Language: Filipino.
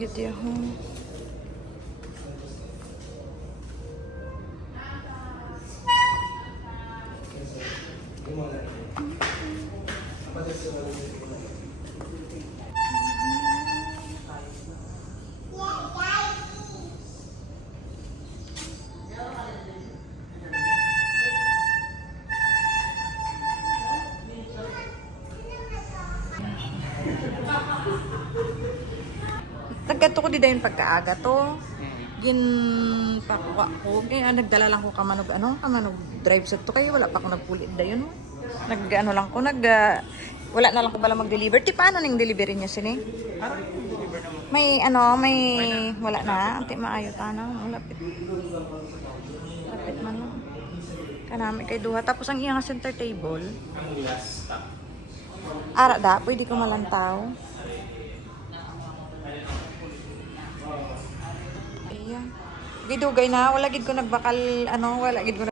Gitu ya. Nagkato ko di dayon pagkaaga to. Gin pakuha ko. Kaya nagdala lang ko kamanog kamanog drive set to kayo wala pa ako nagpulit dayon. Lang ko wala na lang ko bala mag-deliver. Ti paano ning delivery niya sini? May wala na. Anti maayo tanaw. Lapit. Lapit man lang. Kanami kay duha tapos ang iyang center table. Ang last stop. Ara da, pwede ko malantaw. Iya. Gidugay na, wala gid ko nagbakal, wala gid ko